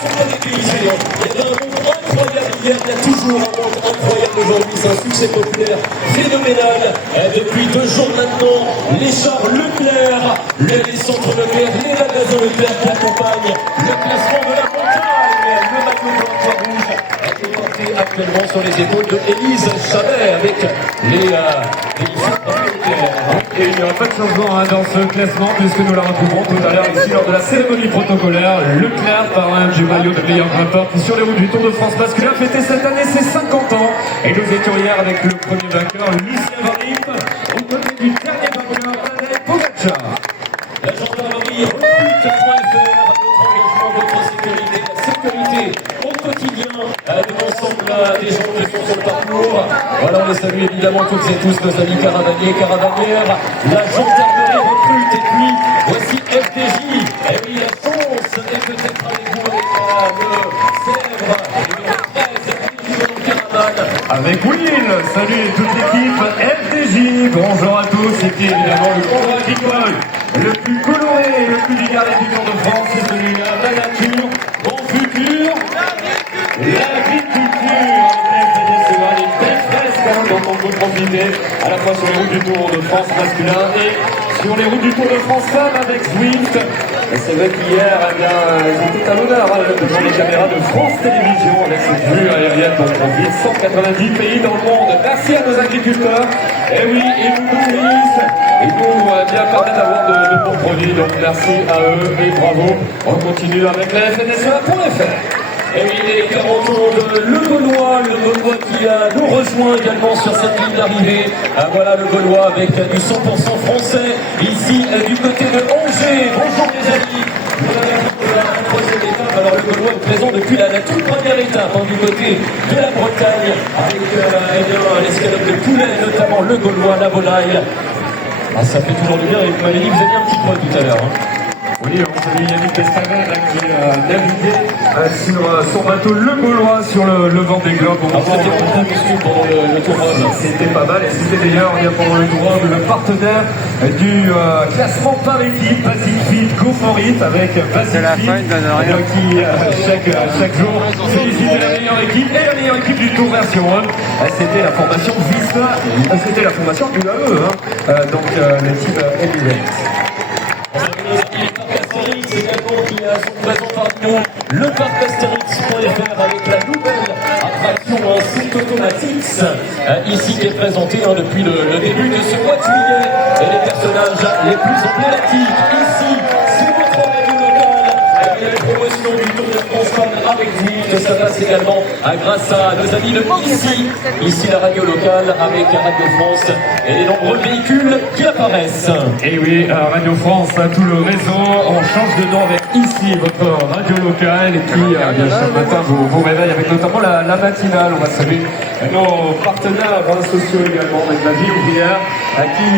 sont pas déguisés. Il y a un monde incroyable hier, il y a toujours un monde incroyable aujourd'hui. C'est un succès populaire phénoménal. Depuis 2 jours maintenant, les chars Leclerc, les centres Leclerc, les magasins Leclerc qui accompagnent le classement de la montagne. Le maillot blanc poids rouge est porté actuellement sur les épaules de Élise Chabert avec les et il n'y aura pas de changement dans ce classement puisque nous la retrouverons tout à l'heure ici lors de la cérémonie protocolaire. Leclerc, parrain du maillot de meilleur grimpeur qui sur les routes du Tour de France masculin fêtait cette année ses 50 ans. Et nous étions hier avec le premier vainqueur, Lucien Varim, aux côtés du dernier vainqueur, Tadej Pogačar. La gendarmerie recrute.fr, notre engagement, votre sécurité, la sécurité au quotidien de l'ensemble des gens qui sont sur le parcours. Voilà, on les salue évidemment toutes et tous, nos amis caravaniers, caravanières. La gendarmerie recrute et puis voici FDJ. Et oui, la chance est peut-être avec vous avec le Sèvres, numéro 13, caravane. Avec Will, salut toute l'équipe FDJ, bonjour à tous, c'était évidemment le convoi agricole le plus coloré et le plus bigarré du Tour de France, c'est celui-là, la nature, mon futur, l'agriculture, des belles fresques dont on peut profiter à la fois sur les routes du Tour de France masculin et sur les routes du Tour de France femmes avec Zwift. Et c'est vrai qu'hier, ils ont tout à l'honneur devant les caméras de France Télévisions avec cette vue aérienne dont on vit 190 pays dans le monde. Merci à nos agriculteurs. Et oui, ils nous nourrissent. Ils nous bien permettent d'avoir de bons produits. Donc merci à eux et bravo. On continue avec la FNSEA.fr. Et oui, les 40 ans de Le Gaulois qui nous rejoint également sur cette ligne d'arrivée. Voilà le Gaulois avec du 100% français, ici du côté de Angers. Bonjour les amis. La troisième étape, alors le Gaulois est présent depuis la toute première étape du côté de la Bretagne, avec l'escalope de poulet, notamment le Gaulois, la volaille. Ah, ça fait toujours du bien, et vous m'avez dit que vous aviez un petit creux tout à l'heure. Oui, on salue Yannick Estavel qui navigué sur son bateau Le Gaulois sur le vent des globes. C'était pas costume pendant le Tour Rhum. C'était pas mal et c'était d'ailleurs pendant le Tour Rhum le partenaire du classement par équipe Basic Fit Go For It avec Basic Fit qui chaque jour félicite la meilleure équipe et la meilleure équipe du Tour version 1. C'était la formation Visma, c'était la formation UAE, donc l'équipe Emirates. Astérix également qui sont présents parmi nous, le parc Astérix.fr avec la nouvelle attraction en site automatique ici qui est présentée depuis le début de ce mois de juillet, et les personnages les plus emblématiques ici, c'est votre radio locale avec la promotion du Tour de France Femmes avec vous, que ça passe également grâce à nos amis de ici la radio locale avec Radio France et les nombreux véhicules qui apparaissent. Et oui, Radio France, tout le réseau, on change de nom avec ici votre radio locale et puis bien chaque matin vous réveille avec notamment la matinale. On va saluer nos partenaires sociaux également avec la vie ouvrière qui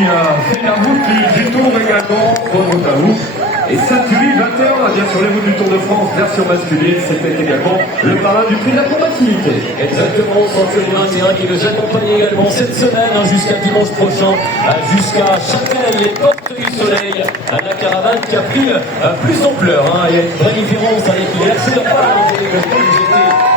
fait la route du Tour également, bonjour à vous. Et Saint-Louis 21, bien sûr les routes du Tour de France, version masculine, c'était également le parrain du prix de la combativité. Exactement, Saint-Louis 21 qui nous accompagne également cette semaine jusqu'à dimanche prochain, jusqu'à Châtel, les portes du soleil. La caravane qui a pris plus d'ampleur. Il y a une vraie différence avec hier. C'est normal, ils étaient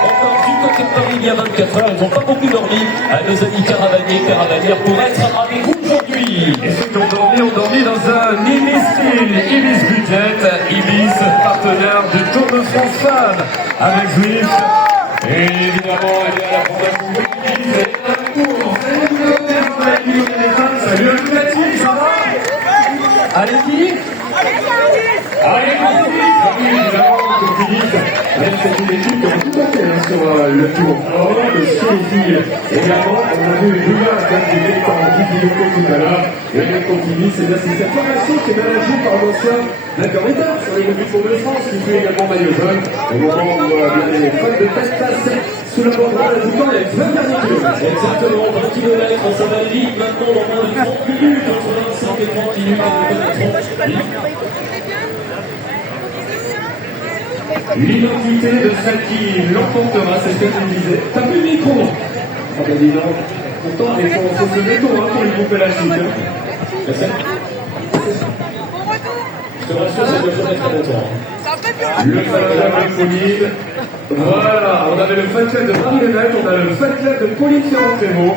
encore du côté de Paris il y a 24 heures. Ils n'ont pas beaucoup dormi, nos amis caravaniers, caravanières, pour être avec vous aujourd'hui. Et ceux qui ont dormi dans un Ibis style, Ibis Budget, Ibis, partenaire du Tour de France Femmes, avec Zwift. Et évidemment, il y a la fondation Ibis, et la Tour. Salut le Lunatique, ça va? Allez, qui? Allez, évidemment, comme tu dis, c'est une équipe qui a tout à fait sur le Tour. Le Silésie également, on a vu Julien qui était en difficulté tout à l'heure. Et bien, comme tu dis, c'est cette formation qui est managée par l'ancien D'accord d'étape sur les routes du Tour de France, qui fait également maillot jaune. Au moment où les fans de Pestas sous la banderole, du temps, il y a une 20 derniers kilomètres. Exactement, 20 km, ça va vite maintenant dans moins de 30 minutes, entre 25 et 30 minutes. L'identité de celle qui l'emportera, c'est ce que tu disais. T'as plus le micro. Ah ben dis donc. Pourtant, il faut se mettre pour lui couper la chute. Je te rassure, ça doit jamais très longtemps. Le fan club de Pauline. Voilà, on avait le fan club de Marie-Hélène, on a le fan club de Pauline Ferrand-Clément.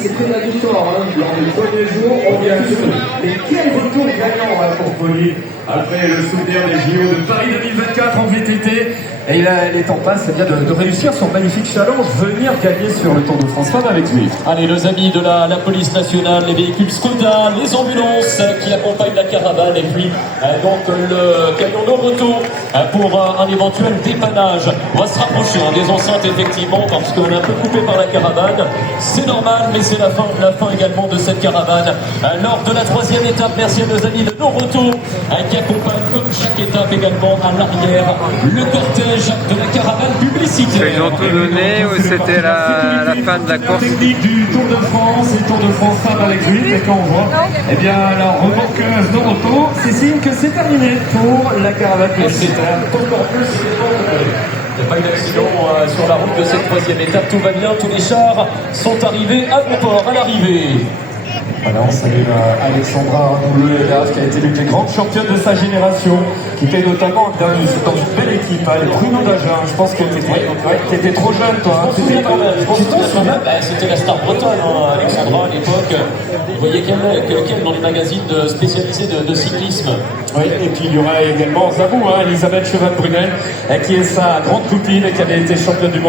C'est très la victoire, hein. Lors du premier jour, on vient sûr. Mais quel retour gagnant pour Pauline après le souvenir des JO de Paris 2024 en VTT. Et il est en passe de réussir son magnifique challenge, venir gagner sur le Tour de France Femmes avec lui. Allez, nos amis de la police nationale, les véhicules Skoda, les ambulances qui accompagnent la caravane et puis donc le camion Noroto pour un éventuel dépannage. On va se rapprocher des enceintes effectivement parce qu'on est un peu coupé par la caravane. C'est normal, mais c'est la fin également de cette caravane. Lors de la troisième étape, merci à nos amis de Noroto qui accompagnent comme chaque étape également à l'arrière le cortège de la caravane publicitaire. Ils ont tout donné ou c'était la fin de la course? Technique du Tour de France et Tour de France Femmes avec lui, et quand on voit eh bien la remorqueuse Noroto, c'est signe que c'est terminé pour la caravane publicitaire. Encore plus, il n'y a pas eu d'accident sur la route de cette troisième étape, tout va bien, tous les chars sont arrivés à bon port, à l'arrivée. Voilà, on salue Alexandra Arnouleux-Hélas, qui a été l'une des grandes championnes de sa génération, qui était notamment dans une belle équipe, les Pruneaux d'Agen. Je pense que tu étais trop jeune, toi. C'était la star bretonne, Alexandra, à l'époque. Vous voyez qu'elle dans les magazines spécialisés de cyclisme. Oui, et puis il y aura également Zabou, Elisabeth Cheval-Brunel, qui est sa grande copine et qui avait été championne du monde.